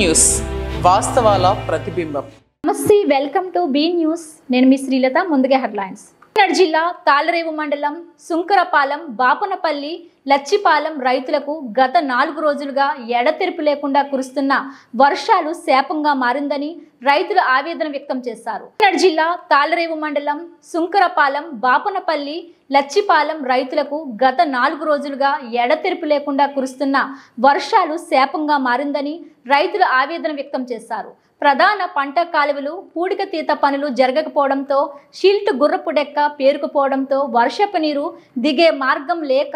News వాస్తవాల ప్రతిబింబం. నమస్తే, welcome to be news. నేను మీ శ్రీలత. ముందుగా హెడ్లైన్స్. కాకినాడ జిల్లా తాళ్లరేవు మండలం సుంకరపాలెం, బాపనపల్లి, లచ్చిపాలెం రైతులకు గత 4 రోజులుగా ఎడతెరిపి లేకుండా కురుస్తున్న వర్షాలు శాపంగా మారిందని రైతులు ఆవేదన వ్యక్తం చేశారు. కాకినాడ జిల్లా తాళ్లరేవు మండలం సుంకరపాలెం, బాపనపల్లి, లచ్చిపాలెం రైతులకు గత 4 రోజులుగా ఎడతెరిపి లేకుండా కురుస్తున్న వర్షాలు శాపంగా మారిందని రైతులు ఆవేదన వ్యక్తం చేశారు. ప్రధాన పంట కాలువలు పూడికతీత పనులు జరగకపోవడంతో, షీల్ట్ గుర్రపు డెక్క పేరుకుపోవడంతో వర్షపు నీరు దిగే మార్గం లేక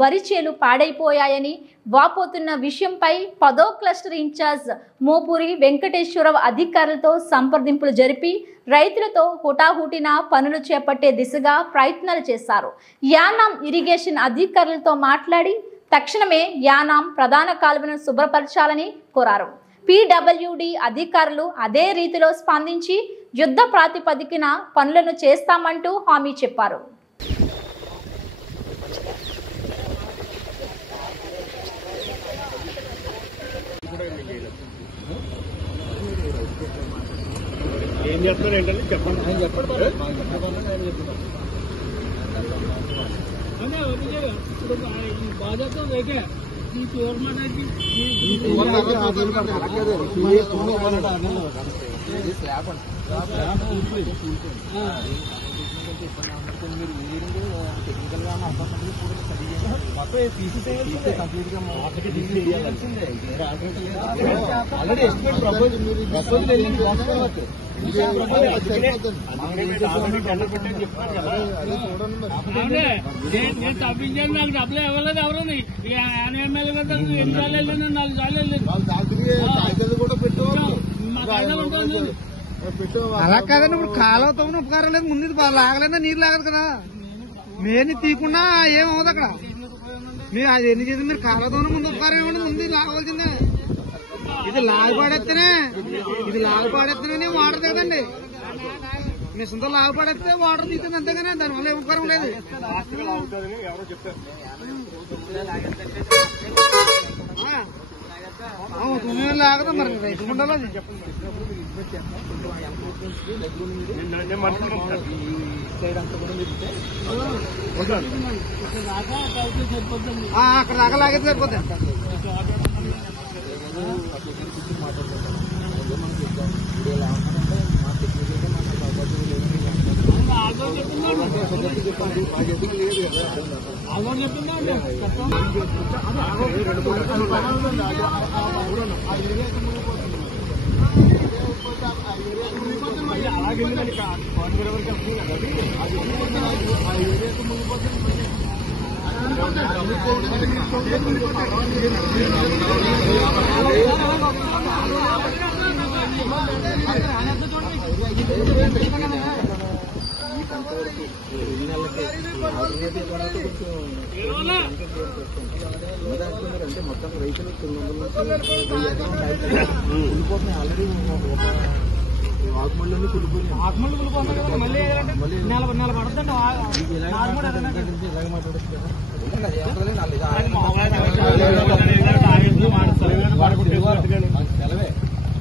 వరి చేలు పాడైపోయాయని వాపోతున్న విషయంపై 10వ క్లస్టర్ ఇన్ఛార్జ్ మోపూరి వెంకటేశ్వరరావు అధికారులతో సంప్రదింపులు జరిపి రైతులతో హుటాహుటిన పనులు చేపట్టే దిశగా ప్రయత్నాలు చేశారు. యానాం ఇరిగేషన్ అధికారులతో మాట్లాడి తక్షణమే యానాం ప్రధాన కాలువను శుభ్రపరచాలని కోరారు. PWD అధికారులు అదే రీతిలో స్పందించి యుద్ధ ప్రాతిపదికన పనులను చేస్తామంటూ హామీ చెప్పారు. ఏం చేస్తున్నారు ఏంటంటే చెప్పండి. బాధ్యత లేకే ఆల్రెడీ ఎస్టిమేట్ ప్రపోజల్ వెళ్ళింది. నేను తప్పించాను, నాకు డబ్బులు ఇవ్వలేదు ఎవరు. ఎమ్మెల్యే కదా 8 సార్లు వెళ్ళాను, 4 సార్లు వెళ్ళాను. అలా కాదండి, ఇప్పుడు కాలువతో ఉపకారం లేదు. ముందు లాగలేదా, నీరు లాగదు కదా. మేని తీయకుండా ఏమవుతుంది అక్కడ. మీరు అది ఎన్ని చేసి మీరు కాలువతో ముందు ఉపకారం ఇవ్వండి. ముందు లాగవలసిందే. ఇది లాగపాడేస్తేనే వాటర్ దిగదండి. మిషన్తో లాగపాడేస్తే వాటర్ తీస్తుంది అంతేగానే, దానివల్ల ఏం ఉపకారం లేదు. లాగదా మరి రైతు ఉండాలి. అక్కడ దాకా లాగేది సరిపోతుంది. అంటే మొత్తం రైతులు 900 ఆల్రెడీ ఆకుమల్లోనే కులిపోయి మళ్ళీ నెల పడుతుంది. ఇలాగ మాట్లాడచ్చు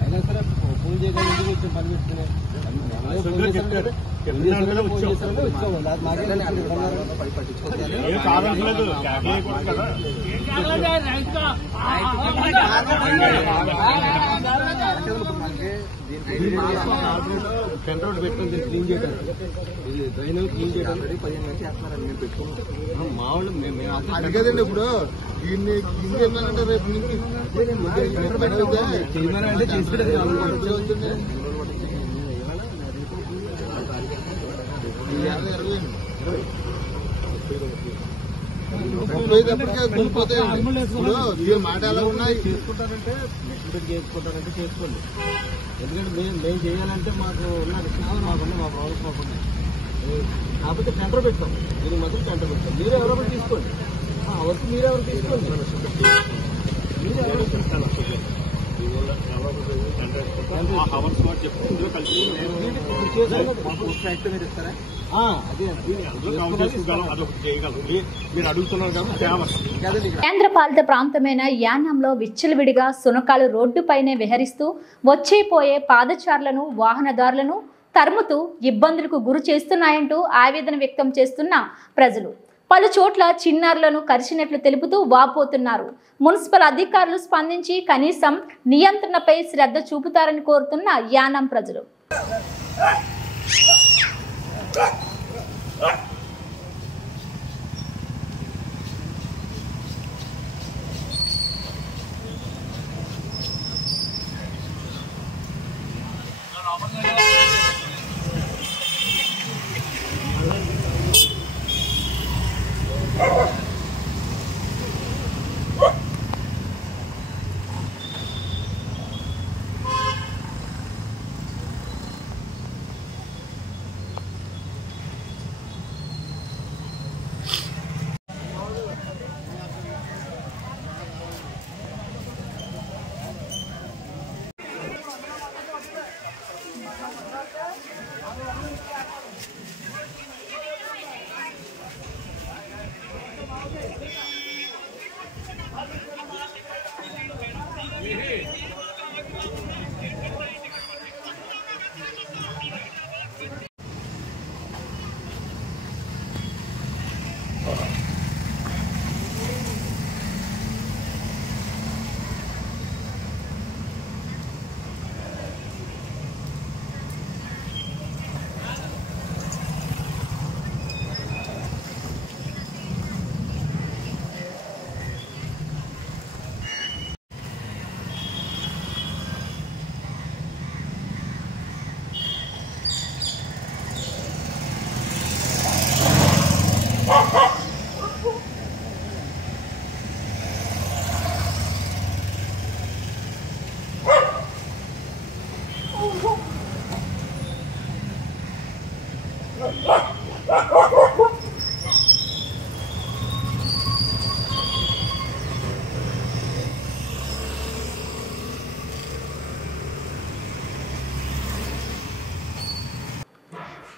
అయినా సరే ఫోన్ చేయగలిగి పని పెట్టుకునే కంట్రోల్ పెట్టుకుని క్లీన్ చేయడానికి, ఇది డ్రైనేజ్ క్లీన్ చేయడానికి 15 గంటలు చేస్తున్నారండి. మేము పెట్టుకున్నాం మా వాళ్ళు. అడిగేదండి ఇప్పుడు దీన్ని క్లీన్ చేయాలంటే రేపు చేయమని అంటే చేసుకుంటే మాట ఎలా ఉన్నాయి. చేసుకుంటారంటే చేసుకోండి. ఎందుకంటే మేము చేయాలంటే మాకు మాకున్న మా ప్రాబ్లమ్స్ మాకున్నాయి. కాకపోతే టెండర్ పెడతాం, దీనికి మాత్రం టెండర్ పెడతాం. మీరు ఎవరో తీసుకోండి, వర్క్ మీరు ఎవరు తీసుకోండి. మీరు ఎవరో అవర్స్ వాట్ చెప్తే ఇందులో కలిసి అదొకటి చేయగలరు. మీరు అడుగుతున్నారు కాబట్టి కేంద్ర పాలిత ప్రాంతమైన యానాంలో విచ్చలవిడిగా సునకాలు రోడ్డుపైనే విహరిస్తూ వచ్చేపోయే పాదచారులను వాహనదారులను తరుముతూ ఇబ్బందులకు గురి చేస్తున్నాయంటూ ఆవేదన వ్యక్తం చేస్తున్న ప్రజలు పలు చోట్ల చిన్నారులను కరిచినట్లు తెలుపుతూ వాపోతున్నారు. మున్సిపల్ అధికారులు స్పందించి కనీసం నియంత్రణపై శ్రద్ధ చూపుతారని కోరుతున్న యానాం ప్రజలు.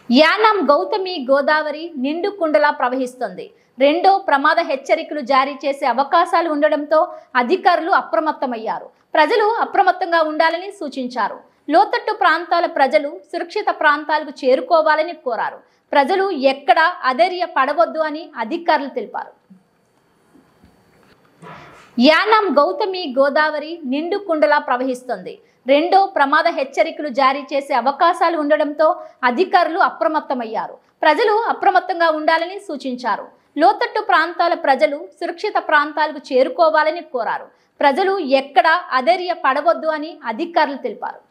యానాం గౌతమి గోదావరి నిండు కుండలా ప్రవహిస్తుంది. రెండో ప్రమాద హెచ్చరికలు జారీ చేసే అవకాశాలు ఉండడంతో అధికారులు అప్రమత్తమయ్యారు. ప్రజలు అప్రమత్తంగా ఉండాలని సూచించారు. లోతట్టు ప్రాంతాల ప్రజలు సురక్షిత ప్రాంతాలకు చేరుకోవాలని కోరారు. ప్రజలు ఎక్కడా అధైర్య పడవద్దు అని అధికారులు తెలిపారు. యానాం గౌతమి గోదావరి నిండు కుండలా ప్రవహిస్తుంది. రెండో ప్రమాద హెచ్చరికలు జారీ చేసే అవకాశాలు ఉండడంతో అధికారులు అప్రమత్తమయ్యారు. ప్రజలు అప్రమత్తంగా ఉండాలని సూచించారు. లోతట్టు ప్రాంతాల ప్రజలు సురక్షిత ప్రాంతాలకు చేరుకోవాలని కోరారు. ప్రజలు ఎక్కడా అధైర్య పడవద్దు అని అధికారులు తెలిపారు.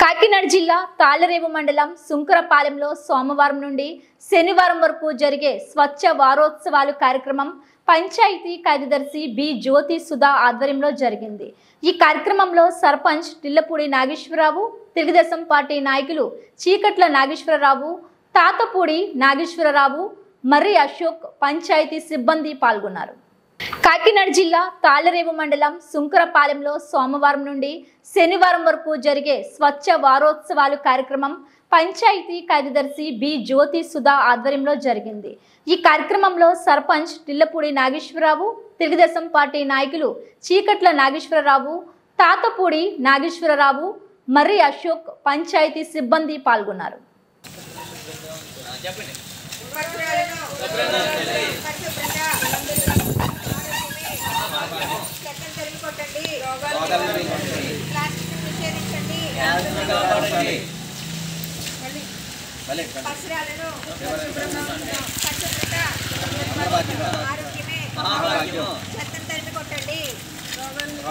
కాకినాడ జిల్లా తాళ్లరేవు మండలం సుంకరపాలెంలో సోమవారం నుండి శనివారం వరకు జరిగే స్వచ్ఛ వారోత్సవాలు కార్యక్రమం పంచాయతీ కార్యదర్శి బి జ్యోతి సుధా ఆధ్వర్యంలో జరిగింది. ఈ కార్యక్రమంలో సర్పంచ్ టిల్లపూడి నాగేశ్వరరావు, తెలుగుదేశం పార్టీ నాయకులు చీకట్ల నాగేశ్వరరావు, తాతపూడి నాగేశ్వరరావు, మర్రి అశోక్, పంచాయతీ సిబ్బంది పాల్గొన్నారు. కాకినాడ జిల్లా తాళ్లరేవు మండలం సుంకరపాలెంలో సోమవారం నుండి శనివారం వరకు జరిగే స్వచ్ఛ వారోత్సవాలు కార్యక్రమం పంచాయతీ కార్యదర్శి బి జ్యోతి సుధా ఆధ్వర్యంలో జరిగింది. ఈ కార్యక్రమంలో సర్పంచ్ టిల్లపూడి నాగేశ్వరరావు, తెలుగుదేశం పార్టీ నాయకులు చీకట్ల నాగేశ్వరరావు, తాతపూడి నాగేశ్వరరావు, మర్రి అశోక్, పంచాయతీ సిబ్బంది పాల్గొన్నారు.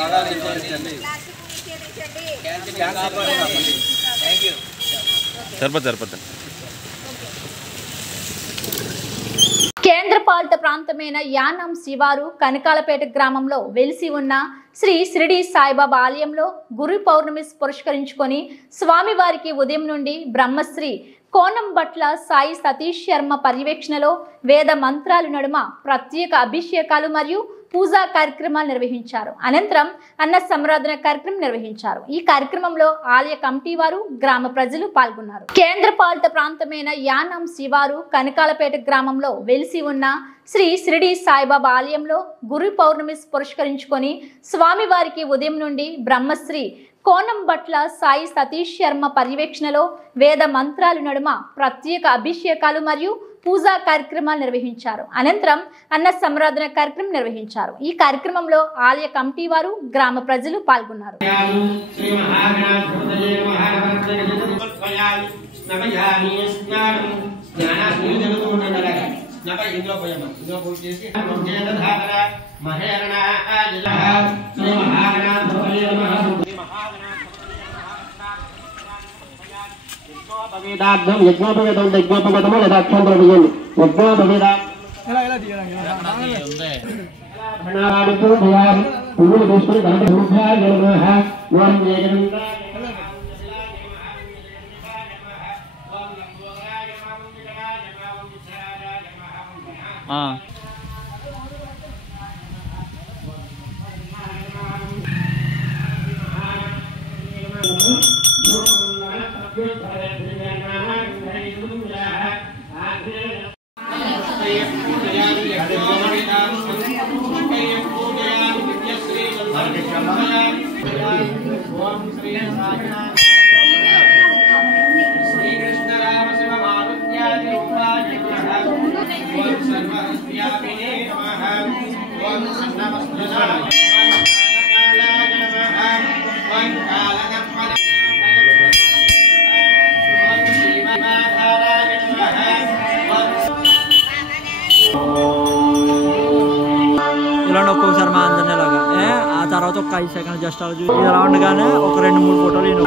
ఆరోగ్యమే సరిపోతుంది. కేంద్రపాలిత ప్రాంతమైన యానాం శివారు కనకాలపేట గ్రామంలో వెలిసి ఉన్న శ్రీ షిరిడి సాయిబాబా ఆలయంలో గురు పౌర్ణమి పురస్కరించుకొని స్వామివారికి ఉదయం నుండి బ్రహ్మశ్రీ కోనంబట్ల సాయి సతీష్ శర్మ పర్యవేక్షణలో వేద మంత్రాలు నడుమ ప్రత్యేక అభిషేకాలు మరియు పూజా కార్యక్రమాలు నిర్వహించారు. అనంతరం అన్న సంరాధన కార్యక్రమం నిర్వహించారు. ఈ కార్యక్రమంలో ఆలయ కమిటీ వారు, గ్రామ ప్రజలు పాల్గొన్నారు. కేంద్రపాలిత ప్రాంతమైన యానాం శివారు కనకాలపేట గ్రామంలో వెలిసి ఉన్న శ్రీ షిరిడి సాయిబాబా ఆలయంలో గురు పౌర్ణమి పురస్కరించుకొని స్వామివారికి ఉదయం నుండి బ్రహ్మశ్రీ కోనంబట్ల సాయి సతీష్ శర్మ పర్యవేక్షణలో వేద మంత్రాలు నడుమ ప్రత్యేక అభిషేకాలు మరియు పూజా కార్యక్రమాలు నిర్వహించారు. అనంతరం అన్న సంరాధన కార్యక్రమం నిర్వహించారు. ఈ కార్యక్రమంలో ఆలయ కమిటీ వారు, గ్రామ ప్రజలు పాల్గొన్నారు. ఇలా ఒక్కొక్కసారి మా అందరినీ ఇలాగా ఆ తర్వాత ఒక 5 సెకండ్లు జస్ట్ అలా చూసి ఇలా ఉండగానే ఒక 2-3 ఫోటోలు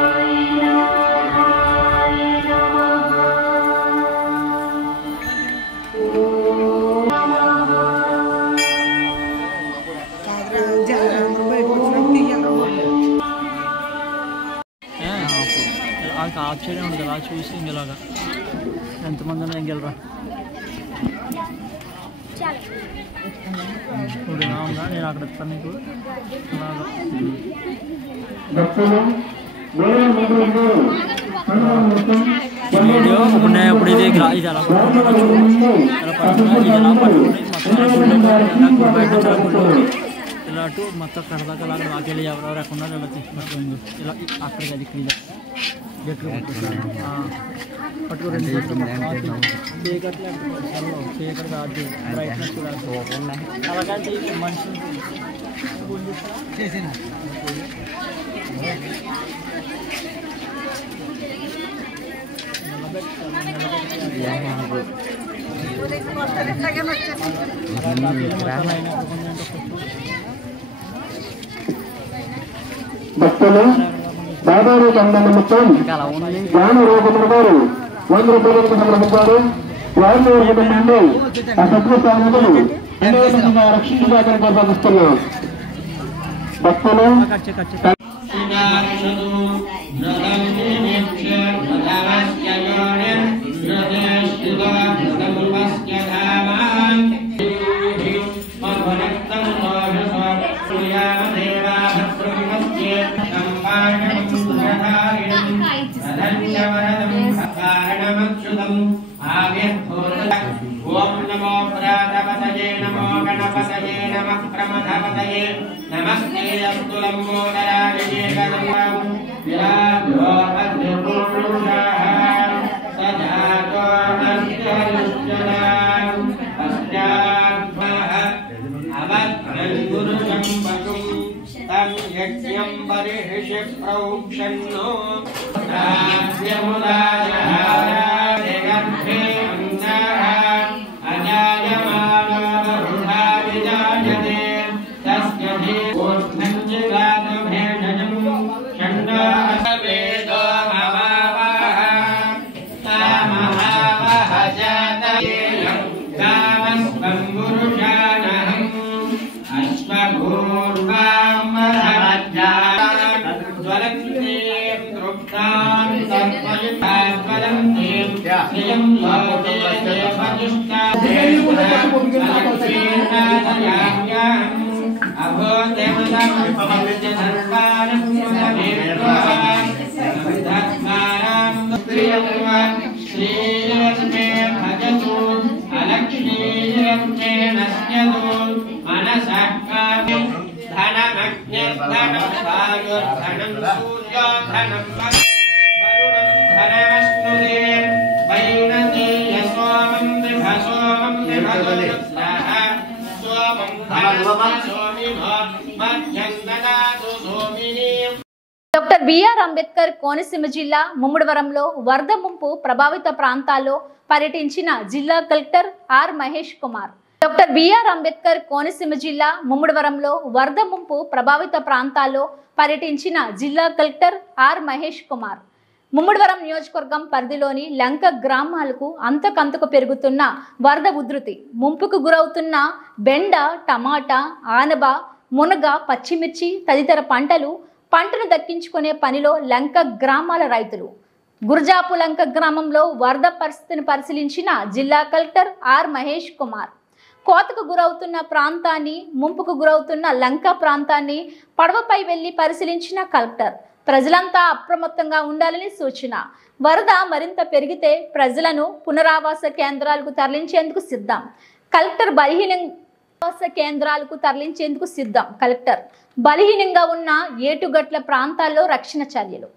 ఆఫ్ చేయడం ఉంటుంది. అలా చూసి ఇంకెలాగా ఎంతమంది ఉన్నా ఇంకెళ్ళరా ఇప్పుడు ఎలా ఉందా, నేను అక్కడ ఇస్తాను నీకు వీడియో ఇప్పుడు ఇది ఇది ఎలా పట్టుకున్నా ఇది ఎలా పట్టుకుని మొత్తం బయట ఇలా అటు మొత్తం కడదాకా అలా వాకెళ్ళి ఎవరెవరు ఎక్కడ ఇలా తీసుకున్నట్టు ఇలా అక్కడికి అది క్లీన్ గట్లు పట్టుకో 2 చేయకట్టు కాదు బ్రైట్నెస్ కూడా అలాగంటే మనిషి చేసిన భక్తులు దాదాపు కందన మొత్తం జ్ఞాన రూపముల వారు 100 రూపాయలకు సమర్పించారు. వారిని కుటుంబంలో ఆ సత్వస్థానములు అనేకంగా రక్షించుగా కొనసాగిస్తున్నాం. భక్తులు ఓం నమో ప్రాతపతయే నమో గణపతయే నమః ప్రమథపతయే నమస్తే అస్తు లంబోదరాయ గణపం విరాజో అద్భుతః సజాతో అస్త్యరుష్యదాం అస్యాద్భః అవత్రం గురుజం వకుం తం యజ్ఞం పరిహిషి ప్రౌక్షన్నో రాజ్యముదాయ జగద్ధే षण् स्वलक्ष्मीं तृप्तां सर्वयुगात्मलक्ष्मीं श्रियं लोके देवप्रतिष्ठायाम्याम् अभोदेवतामपमृत्यसर्वाणं श्रीलक्ष्मे भजतु अलक्ष्मीरत्ने नश्यतु मनसः काव्यं धनमग्निर्धनं वायुर्धनं सूर्योधनं वरुणं धनमश्नुते वैनतेय सोमं विभसोमं विभसोमः सोमं धनं सोमिनो मध्यं ददातु सोमिनीम्. డాక్టర్ బిఆర్ అంబేద్కర్ కోనసీమ జిల్లా ముమ్మడివరంలో వరద ముంపు ప్రభావిత ప్రాంతాల్లో పర్యటించిన జిల్లా collector R Mahesh Kumar. Doctor BR Ambedkar Konaseema జిల్లా ముమ్మడివరంలో వరద ముంపు ప్రభావిత ప్రాంతాల్లో పర్యటించిన జిల్లా కలెక్టర్ ఆర్ మహేష్ కుమార్. ముమ్మడివరం నియోజకవర్గం పరిధిలోని లంక గ్రామాలకు అంతకంతకు పెరుగుతున్న వరద ఉధృతి, ముంపుకు గురవుతున్న బెండ, టమాటా, ఆనబ, మునగ, పచ్చిమిర్చి తదితర పంటను దక్కించుకునే పనిలో లంక గ్రామాల రైతులు. గుర్జాపు లంక గ్రామంలో వరద పరిస్థితిని పరిశీలించిన జిల్లా కలెక్టర్ ఆర్ మహేష్ కుమార్. కోతకు గురవుతున్న ప్రాంతాన్ని, ముంపుకు గురవుతున్న లంక ప్రాంతాన్ని పడవపై వెళ్లి పరిశీలించిన కలెక్టర్ ప్రజలంతా అప్రమత్తంగా ఉండాలని సూచన. వరద మరింత పెరిగితే ప్రజలను పునరావాస కేంద్రాలకు తరలించేందుకు సిద్ధం. కలెక్టర్ కేంద్రాలకు తరలించేందుకు సిద్ధం. కలెక్టర్ బలహీనంగా ఉన్న ఏటుగట్ల ప్రాంతాల్లో రక్షణ చర్యలు.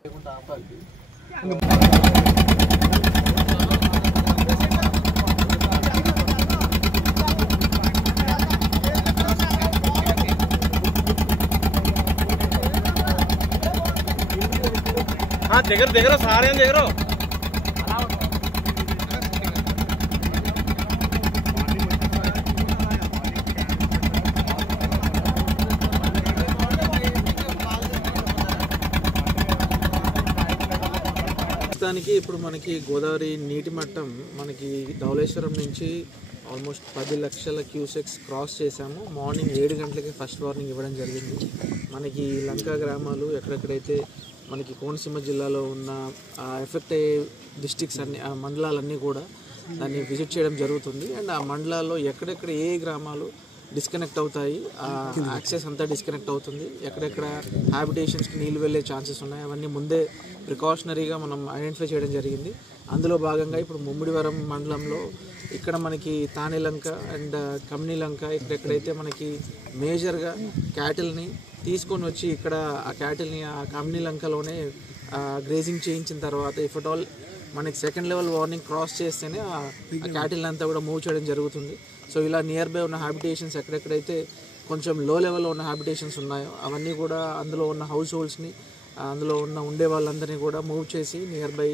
దగ్గర సారే దగ్గర ప్రస్తుతానికి ఇప్పుడు మనకి గోదావరి నీటి మట్టం మనకి ధవళేశ్వరం నుంచి ఆల్మోస్ట్ 10 లక్షల క్యూసెక్స్ క్రాస్ చేశాము. మార్నింగ్ 7 గంటలకి ఫస్ట్ వార్నింగ్ ఇవ్వడం జరిగింది. మనకి లంకా గ్రామాలు ఎక్కడెక్కడైతే మనకి కోనసీమ జిల్లాలో ఉన్న ఎఫెక్ట్ అయ్యే డిస్ట్రిక్ట్స్ అన్ని మండలాలన్నీ కూడా దాన్ని విజిట్ చేయడం జరుగుతుంది. అండ్ ఆ మండలాల్లో ఎక్కడెక్కడ ఏ గ్రామాలు డిస్కనెక్ట్ అవుతాయి, యాక్సెస్ అంతా డిస్కనెక్ట్ అవుతుంది, ఎక్కడెక్కడ హ్యాబిటేషన్స్కి నీళ్ళు వెళ్ళే ఛాన్సెస్ ఉన్నాయి, అవన్నీ ముందే ప్రికాషనరీగా మనం ఐడెంటిఫై చేయడం జరిగింది. అందులో భాగంగా ఇప్పుడు ముమ్మిడివరం మండలంలో ఇక్కడ మనకి తానేలంక అండ్ కమ్నీలంక ఇక్కడెక్కడైతే మనకి మేజర్గా క్యాటిల్ని తీసుకొని వచ్చి ఇక్కడ ఆ క్యాటిల్ని ఆ కమ్నీలంకలోనే గ్రేజింగ్ చేయించిన తర్వాత ఇఫ్ అట్ ఆల్ మనకి సెకండ్ లెవెల్ వార్నింగ్ క్రాస్ చేస్తేనే ఆ క్యాటిల్ని అంతా కూడా మూవ్ చేయడం జరుగుతుంది. సో ఇలా నియర్ బై ఉన్న హ్యాబిటేషన్స్ ఎక్కడెక్కడైతే కొంచెం లో లెవెల్లో ఉన్న హ్యాబిటేషన్స్ ఉన్నాయో అవన్నీ కూడా అందులో ఉన్న హౌస్ హోల్డ్స్ని అందులో ఉండే వాళ్ళందరినీ కూడా మూవ్ చేసి నియర్ బై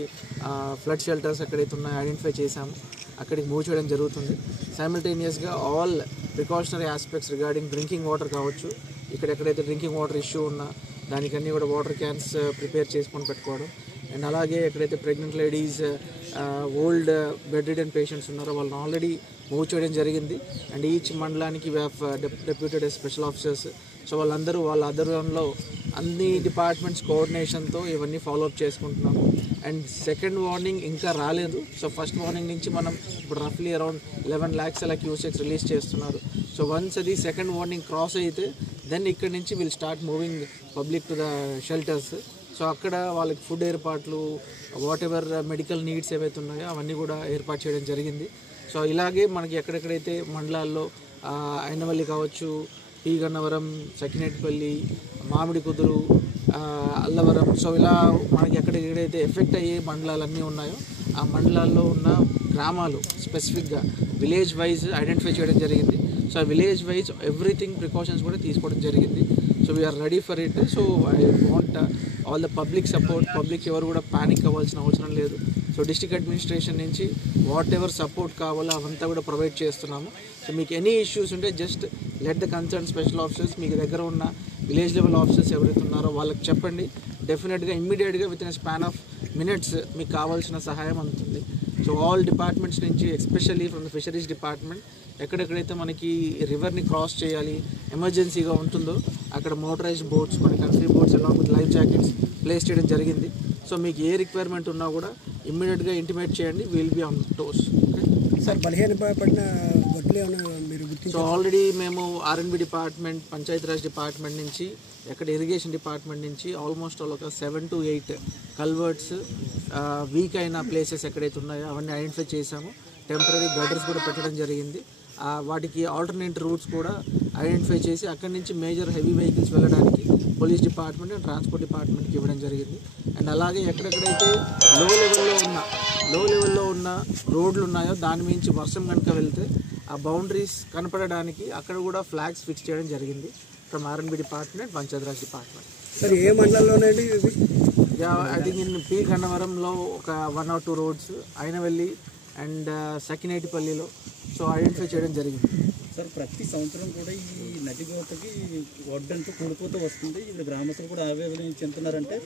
ఫ్లడ్ షెల్టర్స్ ఎక్కడైతే ఉన్నాయో ఐడెంటిఫై చేశాము, అక్కడికి మూవ్ చేయడం జరుగుతుంది. సైమల్టేనియస్గా all precautionary aspects regarding drinking water కావచ్చు, ఇక్కడ ఎక్కడైతే డ్రింకింగ్ వాటర్ ఇష్యూ ఉన్నా దానికన్నీ కూడా వాటర్ క్యాన్స్ ప్రిపేర్ చేసుకొని పెట్టుకోవడం. అండ్ అలాగే ఎక్కడైతే pregnant ladies, old bed ridden patients ఉన్నారో వాళ్ళని ఆల్రెడీ మూవ్ చేయడం జరిగింది. అండ్ ఈచ్ మండలానికి we have deputed special officers. So వాళ్ళందరూ వాళ్ళ ఆధ్వర్యంలో అన్ని డిపార్ట్మెంట్స్ కోఆర్డినేషన్తో ఇవన్నీ ఫాలోఅప్ చేసుకుంటున్నాము. అండ్ సెకండ్ వార్నింగ్ ఇంకా రాలేదు. సో ఫస్ట్ వార్నింగ్ నుంచి మనం ఇప్పుడు రఫ్లీ అరౌండ్ 11 lakhs అలా క్యూసెక్స్ రిలీజ్ చేస్తున్నారు. సో వన్స్ అది సెకండ్ వార్నింగ్ క్రాస్ అయితే దెన్ ఇక్కడ నుంచి will start moving public to the shelters. So అక్కడ వాళ్ళకి ఫుడ్ ఏర్పాట్లు, వాట్ ఎవర్ మెడికల్ నీడ్స్ ఏవైతే ఉన్నాయో అవన్నీ కూడా ఏర్పాటు చేయడం జరిగింది. సో ఇలాగే మనకి ఎక్కడెక్కడైతే మండలాల్లో అయినవల్లి కావచ్చు, పి గన్నవరం, సకినేటిపల్లి, మామిడి కుదురు, అల్లవరం, సో ఇలా మనకి ఎక్కడెక్కడైతే ఎఫెక్ట్ అయ్యే మండలాలన్నీ ఉన్నాయో ఆ మండలాల్లో ఉన్న గ్రామాలు స్పెసిఫిక్గా విలేజ్ వైజ్ ఐడెంటిఫై చేయడం జరిగింది. సో ఆ విలేజ్ వైజ్ ఎవ్రీథింగ్ ప్రికాషన్స్ కూడా తీసుకోవడం జరిగింది. So we're ready for it. So I want all the public support. Public ఎవరు కూడా ప్యానిక్ అవ్వాల్సిన అవసరం లేదు. సో డిస్ట్రిక్ట్ అడ్మినిస్ట్రేషన్ నుంచి వాట్ ఎవర్ సపోర్ట్ కావాలో అవంతా కూడా ప్రొవైడ్ చేస్తున్నాము. సో మీకు ఎనీ ఇష్యూస్ ఉంటే just let the concern special officers, మీకు దగ్గర ఉన్న విలేజ్ లెవెల్ ఆఫీసర్స్ ఎవరైతే ఉన్నారో వాళ్ళకి చెప్పండి. డెఫినెట్గా ఇమ్మీడియట్గా with in span of minutes మీకు కావాల్సిన సహాయం అందుతుంది. సో ఆల్ డిపార్ట్మెంట్స్ నుంచి especially from the fisheries department ఎక్కడెక్కడైతే మనకి రివర్ని క్రాస్ చేయాలి ఎమర్జెన్సీగా ఉంటుందో అక్కడ మోటరైజ్డ్ బోట్స్, కొన్ని country boats along with life jackets place చేయడం జరిగింది. సో మీకు ఏ రిక్వైర్మెంట్ ఉన్నా కూడా ఇమ్మీడియట్గా ఇంటిమేట్ చేయండి, will be on toes. Sir బలహీనపడిన గొడ్లు ఏమైనా మీరు గుర్తించారు? సో ఆల్రెడీ మేము R&B డిపార్ట్మెంట్, పంచాయతీరాజ్ డిపార్ట్మెంట్ నుంచి, ఎక్కడ ఇరిగేషన్ డిపార్ట్మెంట్ నుంచి ఆల్మోస్ట్ ఒక 7 to 8 కల్వర్ట్స్ వీక్ అయిన ప్లేసెస్ ఎక్కడైతే ఉన్నాయో అవన్నీ ఐడెంటిఫై చేశాము. టెంపరీ గటర్స్ కూడా పెట్టడం జరిగింది. వాటికి ఆల్టర్నేట్ రూట్స్ కూడా ఐడెంటిఫై చేసి అక్కడి నుంచి మేజర్ హెవీ వెహికల్స్ వెళ్ళడానికి పోలీస్ డిపార్ట్మెంట్ అండ్ ట్రాన్స్పోర్ట్ డిపార్ట్మెంట్కి ఇవ్వడం జరిగింది. అండ్ అలాగే ఎక్కడెక్కడైతే లో లెవెల్లో ఉన్న రోడ్లు ఉన్నాయో దాని మించి వర్షం కనుక వెళ్తే ఆ బౌండరీస్ కనపడడానికి అక్కడ కూడా ఫ్లాగ్స్ ఫిక్స్ చేయడం జరిగింది from R&B department, Panchayati Raj department. Sir A మండలంలోనండి? I think in P గన్నవరంలో ఒక 1 or 2 roads, Ainavilli and సకినేటిపల్లిలో so identify చేయడం జరిగింది. సార్ ప్రతి సంవత్సరం కూడా ఈ నది కోతకి ఒడ్డంతా కూలిపోతూ వస్తుంది. ఇప్పుడు గ్రామస్తులు కూడా ఆవేదన చెందుతున్నారంటే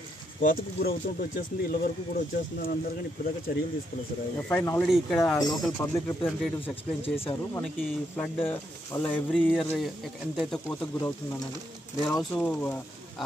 కోతకు గురవుతుంటూ వచ్చేస్తుంది, ఇళ్ళ వరకు కూడా వచ్చేస్తుంది అని అన్నారు, కానీ ఇప్పటిదాకా చర్యలు తీసుకోలేదు సార్. ఫైన్ ఆల్రెడీ ఇక్కడ లోకల్ పబ్లిక్ రిప్రజెంటేటివ్స్ ఎక్స్ప్లెయిన్ చేశారు. మనకి ఫ్లడ్ వల్ల ఎవ్రీ ఇయర్ ఎంతైతే కోతకు గురవుతుంది అన్నది. They are also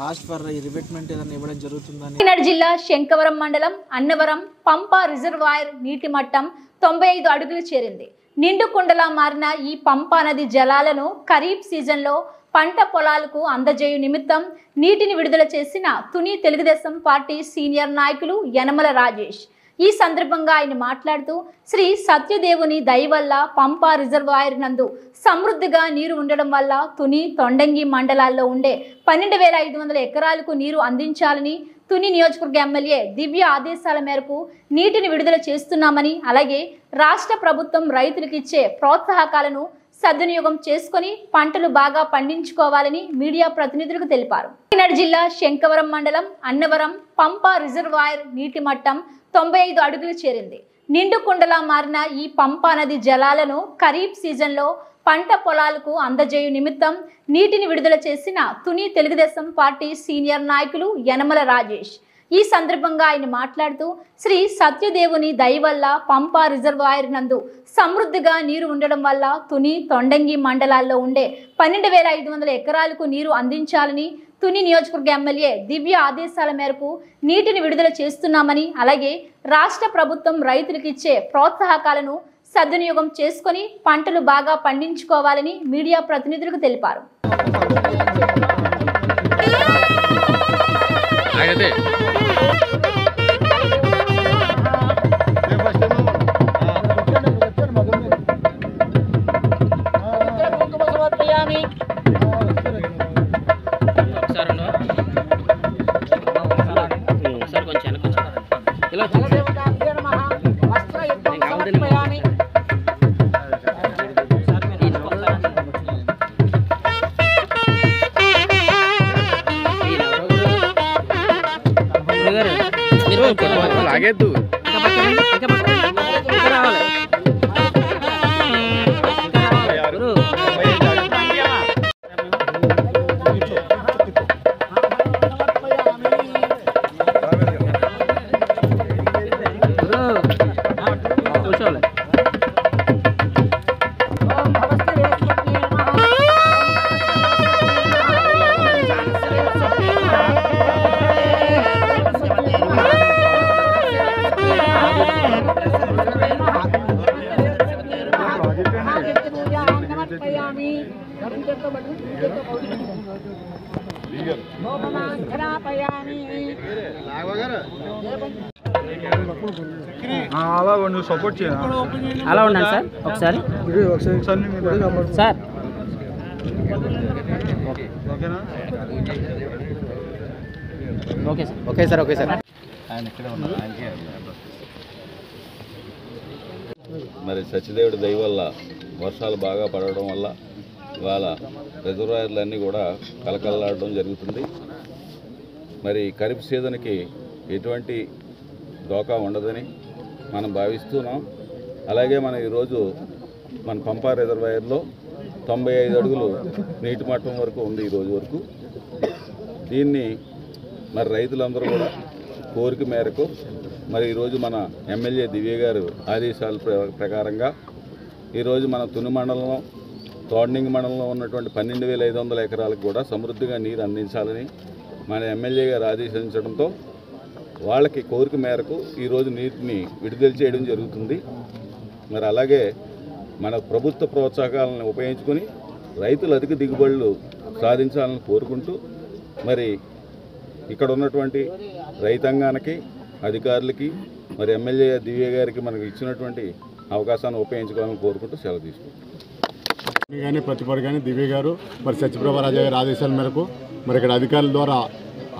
asked for revetment ఏదైనా ఇవ్వడం జరుగుతుందని. కాకినాడ జిల్లా శంకవరం మండలం అన్నవరం పంపా రిజర్వాయర్ నీటి మట్టం 95 అడుగులు చేరింది. నిండు కుండలా మారిన ఈ పంపా నది జలాలను ఖరీఫ్ సీజన్లో పంట పొలాలకు అందజేయు నిమిత్తం నీటిని విడుదల చేసిన తుని తెలుగుదేశం పార్టీ సీనియర్ నాయకులు యనమల రాజేష్. ఈ సందర్భంగా ఆయన మాట్లాడుతూ శ్రీ సత్యదేవుని దయ వల్ల పంపా రిజర్వాయర్ నందు సమృద్ధిగా నీరు ఉండడం వల్ల తుని, తొండంగి మండలాల్లో ఉండే 12,500 ఎకరాలకు నీరు అందించాలని తుని నియోజకవర్గ ఎమ్మెల్యే దివ్య ఆదేశాల మేరకు నీటిని విడుదల చేస్తున్నామని, అలాగే రాష్ట్ర ప్రభుత్వం రైతులకు ఇచ్చే ప్రోత్సాహకాలను సద్వినియోగం చేసుకుని పంటలు బాగా పండించుకోవాలని మీడియా ప్రతినిధులకు తెలిపారు. కాకినాడ జిల్లా శంకవరం మండలం అన్నవరం పంపా రిజర్వాయర్ నీటి మట్టం 95 అడుగులు చేరింది. నిండు కుండలా మారిన ఈ పంపా నది జలాలను ఖరీఫ్ సీజన్లో పంట పొలాలకు అందజేయు నిమిత్తం నీటిని విడుదల చేసిన తుని తెలుగుదేశం పార్టీ సీనియర్ నాయకులు యనమల రాజేష్. ఈ సందర్భంగా ఆయన మాట్లాడుతూ శ్రీ సత్యదేవుని దయ వల్ల పంపా రిజర్వాయర్ నందు సమృద్ధిగా నీరు ఉండడం వల్ల తుని, తొండంగి మండలాల్లో ఉండే 12,500 ఎకరాలకు నీరు అందించాలని తుని నియోజకవర్గ ఎమ్మెల్యే దివ్య ఆదేశాల మేరకు నీటిని విడుదల చేస్తున్నామని, అలాగే రాష్ట్ర ప్రభుత్వం రైతులకు ఇచ్చే ప్రోత్సాహకాలను సద్వినియోగం చేసుకుని పంటలు బాగా పండించుకోవాలని మీడియా ప్రతినిధులకు తెలిపారు. లాగేద్దు అలా నువ్వు సపోర్ట్ చేయాలి. అలా ఉండండి సార్ ఒకసారి sir. Okay sir. Okay sir. Okay sir. మరి సత్యదేవుడి దయ వల్ల వర్షాలు బాగా పడడం వల్ల ఇవాళ రిజర్వాయర్లన్నీ కూడా కలకలలాడడం జరుగుతుంది. మరి ఖరీఫ్ సీజన్కి ఎటువంటి దోకా ఉండదని మనం భావిస్తున్నాం. అలాగే మనం ఈరోజు మన పంపా రిజర్వాయర్లో 95 అడుగులు నీటి మట్టం వరకు ఉంది ఈరోజు వరకు. దీన్ని మరి రైతులందరూ కూడా కోరిక మేరకు మరి ఈరోజు మన ఎమ్మెల్యే దివ్య గారు ఆదేశాల ప్రకారంగా ఈరోజు మన తుని మండలంలో తోడ్నింగ్ మండలంలో ఉన్నటువంటి 12,500 ఎకరాలకు కూడా సమృద్ధిగా నీరు అందించాలని మన ఎమ్మెల్యే గారు ఆదేశించడంతో వాళ్ళకి కోరిక మేరకు ఈరోజు నీటిని విడుదల చేయడం జరుగుతుంది. మరి అలాగే మన ప్రభుత్వ ప్రోత్సాహకాలను ఉపయోగించుకొని రైతులు అధిక దిగుబడులు సాధించాలని కోరుకుంటూ మరి ఇక్కడ ఉన్నటువంటి రైతాంగానికి అధికారులకి మరి ఎమ్మెల్యే దివ్య గారికి మనకు ఇచ్చినటువంటి అవకాశాన్ని ఉపయోగించుకోవాలని కోరుకుంటూ సెలవు తీసుకుంటాం. కానీ ప్రతిపడి కానీ దివ్య గారు మరి సత్యప్రభ రాజా గారి ఆదేశాల మేరకు మరి ఇక్కడ అధికారుల ద్వారా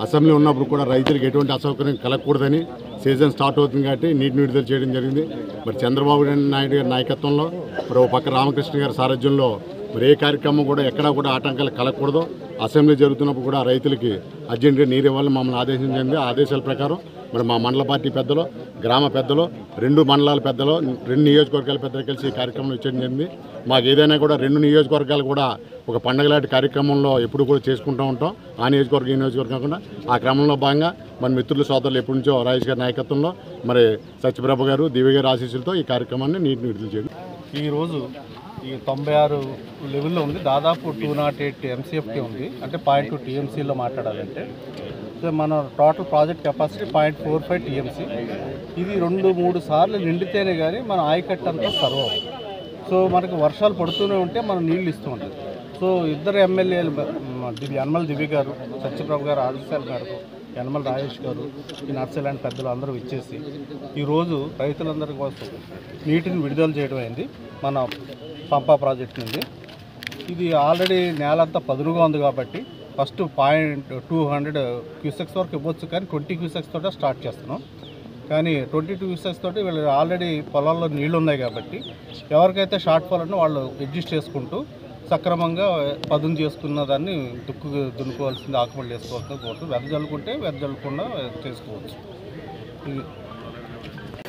అసెంబ్లీ ఉన్నప్పుడు కూడా రైతులకు ఎటువంటి అసౌకర్యం కలగకూడదని సీజన్ స్టార్ట్ అవుతుంది కాబట్టి నీటిని విడుదల చేయడం జరిగింది. మరి చంద్రబాబు నాయుడు గారి నాయకత్వంలో మరి ఒక పక్క రామకృష్ణ గారి సారథ్యంలో మరి ఏ కార్యక్రమం కూడా ఎక్కడా కూడా ఆటంకాలు కలగకూడదు. అసెంబ్లీ జరుగుతున్నప్పుడు కూడా రైతులకి అర్జెంటుగా నీరు ఇవ్వాలని మమ్మల్ని ఆదేశించింది. ఆ ఆదేశాల ప్రకారం మరి మా మండల పార్టీ పెద్దలు, గ్రామ పెద్దలు, 2 మండలాల పెద్దలు, 2 నియోజకవర్గాల పెద్దలు కలిసి ఈ కార్యక్రమం ఇచ్చడం జరిగింది. మాకు ఏదైనా కూడా 2 నియోజకవర్గాలు కూడా ఒక పండగలాంటి కార్యక్రమంలో ఎప్పుడు కూడా చేసుకుంటూ ఉంటాం. ఆ నియోజకవర్గం ఈ నియోజకవర్గం కాకుండా ఆ క్రమంలో భాగంగా మన మిత్రుల సోదరులు ఎప్పటి నుంచో రాజేష్ గారి నాయకత్వంలో మరి సత్యప్రభ గారు, దివ్య గారి ఆశీస్సులతో ఈ కార్యక్రమాన్ని నీటిని విడుదల చేయడం. ఈరోజు ఈ 96 లెవెల్లో ఉంది. దాదాపు 208 MCFT ఉంది. అంటే 0.2 TMCలో మాట్లాడాలంటే సో మన టోటల్ ప్రాజెక్ట్ కెపాసిటీ 0.45 TMC. ఇది 2-3 సార్లు నిండితేనే కానీ మన ఆయకట్టు అంతా సర్వ్ అవ్వదు. సో మనకు వర్షాలు పడుతూనే ఉంటే మనం నీళ్ళు ఇస్తూ ఉంటుంది. సో ఇద్దరు ఎమ్మెల్యేలు యనమల దివ్య గారు, సత్యప్రభ గారు ఆదేశాల మేరకు యనమల రాజేష్ గారు, ఈ నర్సలాంటి పెద్దలు అందరూ ఇచ్చేసి ఈరోజు రైతులందరి కోసం నీటిని విడుదల చేయడం అయింది మన పంపా ప్రాజెక్ట్ నుండి. ఇది ఆల్రెడీ నేలంతా పదునుగా ఉంది కాబట్టి ఫస్ట్ 200 క్యూసెక్స్ వరకు ఇవ్వచ్చు, కానీ 20 క్యూసెక్స్ తోటే స్టార్ట్ చేస్తున్నాం. కానీ 22 క్యూసెక్స్ తోటి వీళ్ళు ఆల్రెడీ పొలాల్లో నీళ్లు ఉన్నాయి కాబట్టి ఎవరికైతే షార్ట్ ఫాల్ ఉన్నో వాళ్ళు అడ్జస్ట్ చేసుకుంటూ సక్రమంగా పదును చేసుకున్న దాన్ని దున్నుకోవాల్సింది, ఆకుమళ్ళు వేసుకోవాల్సింది కోరుతుంది. వెదజల్లుకుంటే వెదజల్లకుండా చేసుకోవచ్చు.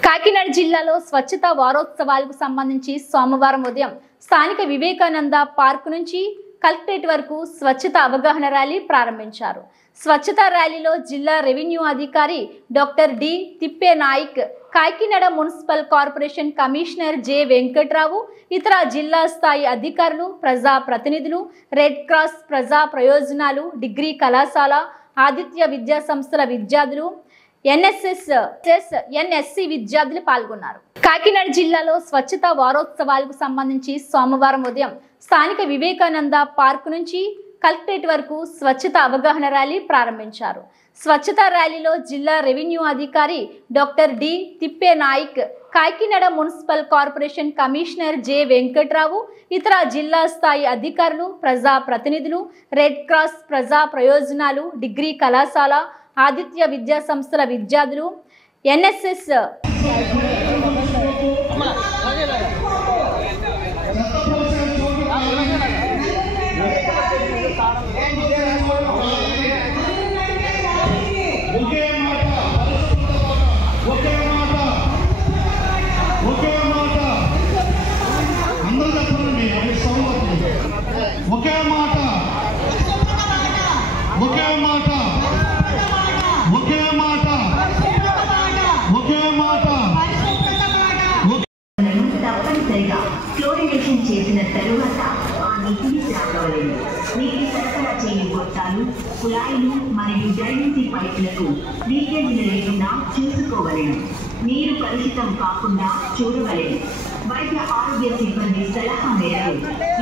కాకినాడ జిల్లాలో స్వచ్ఛతా వారోత్సవాలకు సంబంధించి సోమవారం ఉదయం స్థానిక వివేకానంద పార్క్ నుంచి కలెక్టరేట్ వరకు స్వచ్ఛత అవగాహన ర్యాలీ ప్రారంభించారు. స్వచ్ఛతా ర్యాలీలో జిల్లా రెవెన్యూ అధికారి doctor D Thippenayak, Kakinada municipal corporation commissioner J Venkatrao, ఇతర జిల్లా స్థాయి అధికారులు, ప్రజా ప్రతినిధులు, రెడ్ క్రాస్, ప్రజా ప్రయోజనాలు, డిగ్రీ కళాశాల, ఆదిత్య విద్యా సంస్థల విద్యార్థులు, ఎన్ఎస్సి విద్యార్థులు పాల్గొన్నారు. కాకినాడ జిల్లాలో స్వచ్ఛతా వారోత్సవాలకు సంబంధించి సోమవారం ఉదయం స్థానిక వివేకానంద పార్క్ నుంచి కలెక్టరేట్ వరకు స్వచ్ఛత అవగాహన ర్యాలీ ప్రారంభించారు. స్వచ్ఛతా ర్యాలీలో జిల్లా రెవెన్యూ అధికారి doctor D Thippenayak, Kakinada municipal corporation commissioner J Venkatrao, ఇతర జిల్లా స్థాయి అధికారులు, ప్రజా ప్రతినిధులు, రెడ్ క్రాస్, ప్రజా ప్రయోజనాలు, డిగ్రీ కళాశాల, ఆదిత్య విద్యా సంస్థల విద్యార్థులు, ఎన్ఎస్ఎస్ తప్పనిసరిగా క్లోరినేషన్ చేసిన తరువాత ఆ నీటిని త్రాగవలెను. నీటి సరఫరా చేయని గొట్టాలు, కుళాయిలు మరియు డ్రైనేజీ పైపులకు లీకేజీలు లేకుండా చూసుకోవలెను. నీరు కలుషితం కాకుండా చూడవలెను. వైద్య ఆరోగ్య సిబ్బంది సలహా మేరకు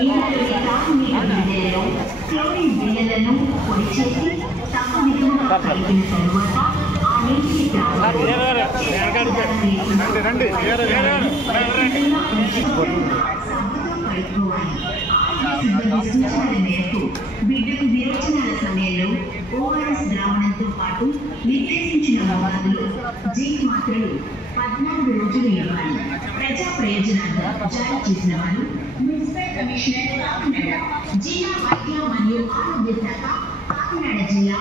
ఇంట్లోని తాగునీటి బిందెలలో క్లోరిన్ బియ్యలను పొడి చేసి తప్పనిసరిగా కలిపిన తరువాత ఆ నీటిని మేరకు బిడ్డకు విరోచనాల సమయంలో ఓఆర్ఎస్ ద్రావణంతో పాటు నిర్దేశించిన మోతాదులో జింక్ మాత్రలు 14 రోజులు ఇవ్వాలి. ప్రజా ప్రయోజనాల్లో జారీ చేసిన వారు మున్సిపల్ కమిషనర్ కాకినాడ, జిల్లా వైద్య మరియు ఆరోగ్య శాఖ కాకినాడ జిల్లా.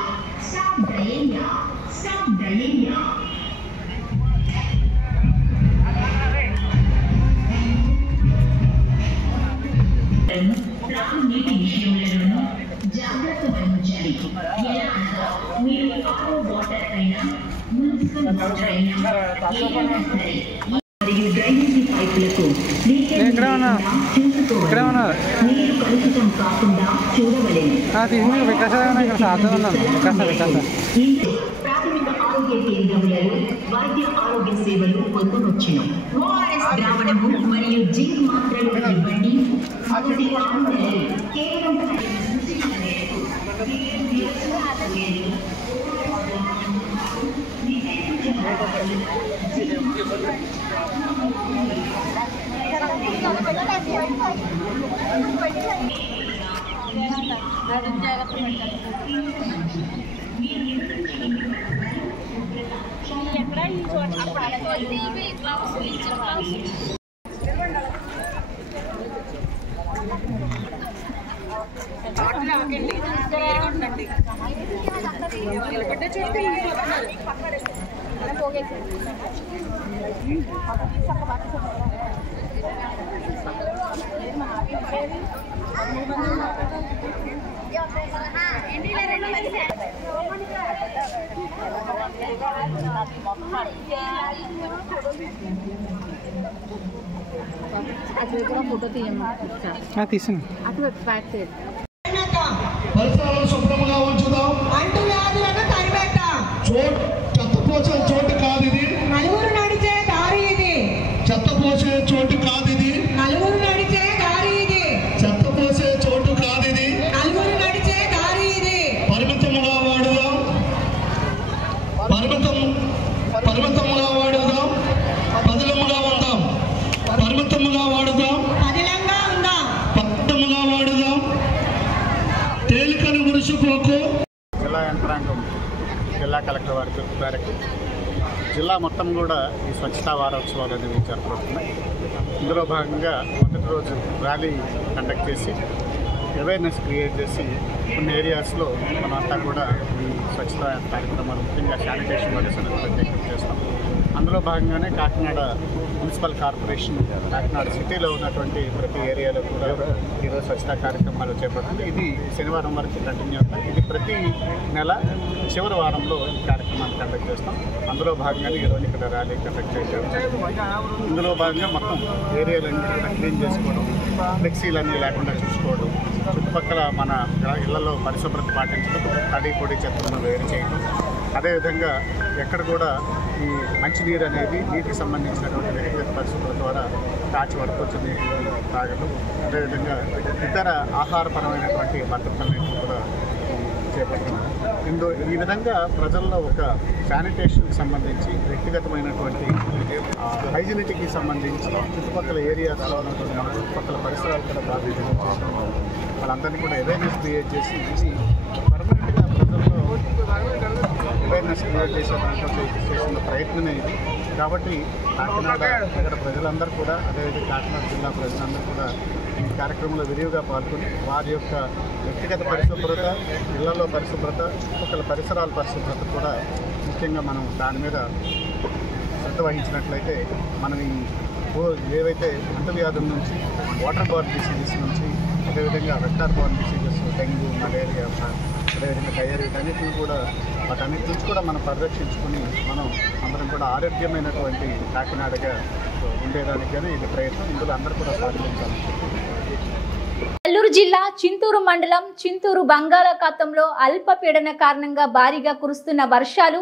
Stop diarrhoea, stop diarrhoea. త్రాగునీటి విషయంలోనూ జాగ్రత్త వహించాలి. ఎలా అనగా మీరు ఆరో వాటర్ అయినా మున్సిపల్ వాటర్ అయినా ఏదైనా సరే మరియు డ్రైనేజీ పైపులకు లీకేజ్ చూసుకోవాలి. నీరు కలుషితం కాకుండా చూడవలెను. ప్రాథమిక ఆరోగ్య కేంద్రములలో వైద్య ఆరోగ్య సేవలు పొందవచ్చును. ఓఆర్ఎస్ ద్రావణము మరియు జింక్ మాత్రలు ఇవ్వండి. మొదటి 6 నెలలు కేవలం ఫోటో తీసాను అటు బ్యాక్ సైడ్ పరిసరాలను శుభ్రంగా ఉంచుదాం. అంటు వ్యాధులను తరిమెట్టాం. చెత్త పోసే చోటు కాదు ఇది. నలుగురు నడిచే దారి ఇది. చెత్త పోసే చోటు కాదు ఇది. నలుగురు నడిచే దారి ఇది. చెత్త పోసే చోటు కాదు ఇది. నలుగురు నడిచే దారి ఇది. పరిమితముగా వాడుదాం. పరిమితముగా వాడుదాం. పదిలముగా ఉందాం. పరిమితముగా వాడుదాం. పదిలంగా ఉందాం. పట్టముగా వాడుదాం. తేలికను మురిసిపోకు. జిల్లా యంత్రాంగం జిల్లా కలెక్టర్ వారి పిలుపు మేరకు జిల్లా మొత్తం కూడా ఈ స్వచ్ఛతా వారోత్సవాలు అనేవి జరపబడుతున్నాయి. ఇందులో భాగంగా మొదటి రోజు ర్యాలీ కండక్ట్ చేసి అవేర్నెస్ క్రియేట్ చేసి కొన్ని ఏరియాస్లో మనమంతా కూడా ఈ స్వచ్ఛతా కార్యక్రమాలు ముఖ్యంగా శానిటేషన్ వర్కర్స్ అనేది టేకప్ చేస్తాం. అందులో భాగంగానే కాకినాడ మున్సిపల్ కార్పొరేషన్ కాకినాడ సిటీలో ఉన్నటువంటి ప్రతి ఏరియాలో కూడా ఈరోజు స్వచ్ఛతా కార్యక్రమాలు చేపడుతుంది. ఇది శనివారం వరకు కంటిన్యూ అవుతాయి. ఇది ప్రతి నెల చివరి వారంలో ఈ కార్యక్రమాన్ని కండక్ట్ చేస్తాం. అందులో భాగంగానే ఈరోజు ఇక్కడ ర్యాలీ కండక్ట్ చేయడం. ఇందులో భాగంగా మొత్తం ఏరియాలన్నీ కూడా క్లీన్ చేసుకోవడం, ఫ్లెక్సీలన్నీ లేకుండా చూసుకోవడం, చుట్టుపక్కల మన ఇళ్లలో పరిశుభ్రత పాటించడం, తడి పొడి చెత్తలను వేరు చేయడం, అదేవిధంగా ఎక్కడ కూడా ఈ మంచినీరు అనేది నీటికి సంబంధించినటువంటి వ్యక్తిగత పరిశుభ్రత ద్వారా కాచి వడకొచ్చి నీటిలో తాగడం, అదేవిధంగా ఇతర ఆహారపరమైనటువంటి భద్రతలన్నింటినీ కూడా చేపడుతున్నాం. ఈ విధంగా ప్రజల్లో ఒక శానిటేషన్కి సంబంధించి వ్యక్తిగతమైనటువంటి హైజినిటీకి సంబంధించి చుట్టుపక్కల ఏరియాస్లో ఉన్నటువంటి చుట్టుపక్కల పరిసరాలు కూడా ప్రాతినిధ్యం చేయడం, వాళ్ళందరినీ కూడా అవేర్నెస్ క్రియేట్ చేసి ఇది పర్మనెంట్గా ప్రజల్లో అవేర్నెస్ క్రియేట్ చేసిన ప్రయత్నమే ఇది. కాబట్టి కాకినాడ నగర ప్రజలందరూ కూడా, అదేవిధంగా కాకినాడ జిల్లా ప్రజలందరూ కూడా ఈ కార్యక్రమంలో విరివిగా పాల్గొని వారి యొక్క వ్యక్తిగత పరిశుభ్రత, ఇళ్లలో పరిశుభ్రత, చుట్టుపక్కల పరిసరాల పరిశుభ్రత కూడా ముఖ్యంగా మనం దాని మీద శ్రద్ధ వహించినట్లయితే మనం ఈ ఏవైతే అంటువ్యాధుల నుంచి, వాటర్ బార్న్ డిసీజెస్ నుంచి, అదేవిధంగా vector born diseases, dengue, malaria, అదేవిధంగా డయేరియా, వీటన్నిటిని కూడా వాటన్నిటి నుంచి కూడా మనం పరిరక్షించుకుని మనం అందరం కూడా ఆరోగ్యమైనటువంటి కాకినాడగా ఉండేదానికి కానీ ఇది ప్రయత్నం. ఇందులో అందరూ కూడా సాధించాలి. నెల్లూరు జిల్లా చింతూరు మండలం చింతూరు బంగాళాఖాతంలో అల్పపీడన కారణంగా భారీగా కురుస్తున్న వర్షాలు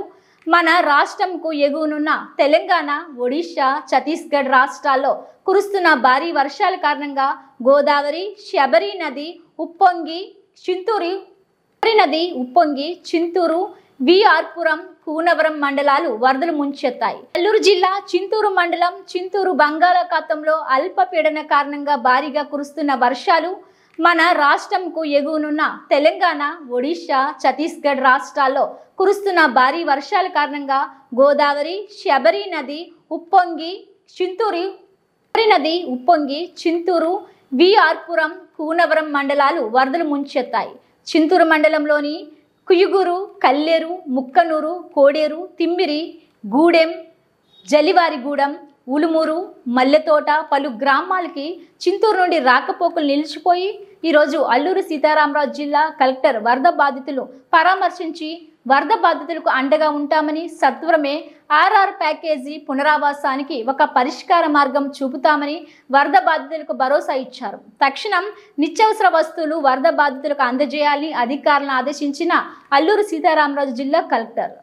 మన రాష్ట్రంకు ఎగువనున్న తెలంగాణ, ఒడిశా, ఛత్తీస్గఢ్ రాష్ట్రాల్లో కురుస్తున్న భారీ వర్షాల కారణంగా గోదావరి, శబరి నది ఉప్పొంగి చింతూరు, విఆర్పురం, కూనవరం మండలాలు వరదలు ముంచెత్తాయి. నెల్లూరు జిల్లా చింతూరు మండలం చింతూరు బంగాళాఖాతంలో అల్పపీడన కారణంగా భారీగా కురుస్తున్న వర్షాలు మన రాష్ట్రంకు ఎగువనున్న తెలంగాణ, ఒడిశా, ఛత్తీస్గఢ్ రాష్ట్రాల్లో కురుస్తున్న భారీ వర్షాల కారణంగా గోదావరి, శబరి నది ఉప్పొంగి చింతూరు, విఆర్పురం, కూనవరం మండలాలు వరదలు ముంచెత్తాయి. చింతూరు మండలంలోని కుయుగురు, కల్లేరు, ముక్కనూరు, కోడేరు, తిమ్మిరి, గూడెం, జలివారిగూడెం, ఉలుమూరు, మల్లెతోట పలు గ్రామాలకి చింతూరు నుండి రాకపోకలు నిలిచిపోయి ఈరోజు అల్లూరు సీతారామరాజు జిల్లా కలెక్టర్ వరద బాధితులు పరామర్శించి వరద బాధితులకు అండగా ఉంటామని, సత్వరమే ఆర్ఆర్ ప్యాకేజీ పునరావాసానికి ఒక పరిష్కార మార్గం చూపుతామని వరద బాధితులకు భరోసా ఇచ్చారు. తక్షణం నిత్యావసర వస్తువులు వరద బాధితులకు అందజేయాలని అధికారులను ఆదేశించిన అల్లూరు సీతారామరాజు జిల్లా కలెక్టర్.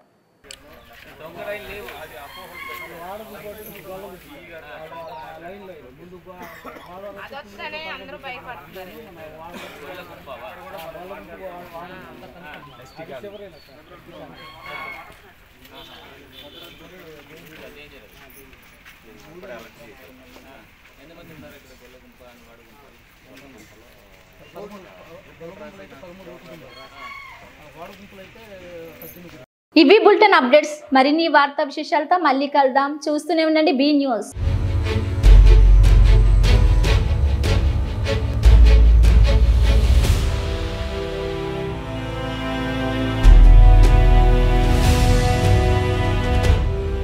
ఇవి బులెటిన్ అప్డేట్స్. మరిన్ని వార్తా విశేషాలతో మళ్ళీ కలుద్దాం. చూస్తూనే ఉండండి బీ న్యూస్.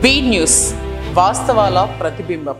బీ న్యూస్, వాస్తవాల ప్రతిబింబం.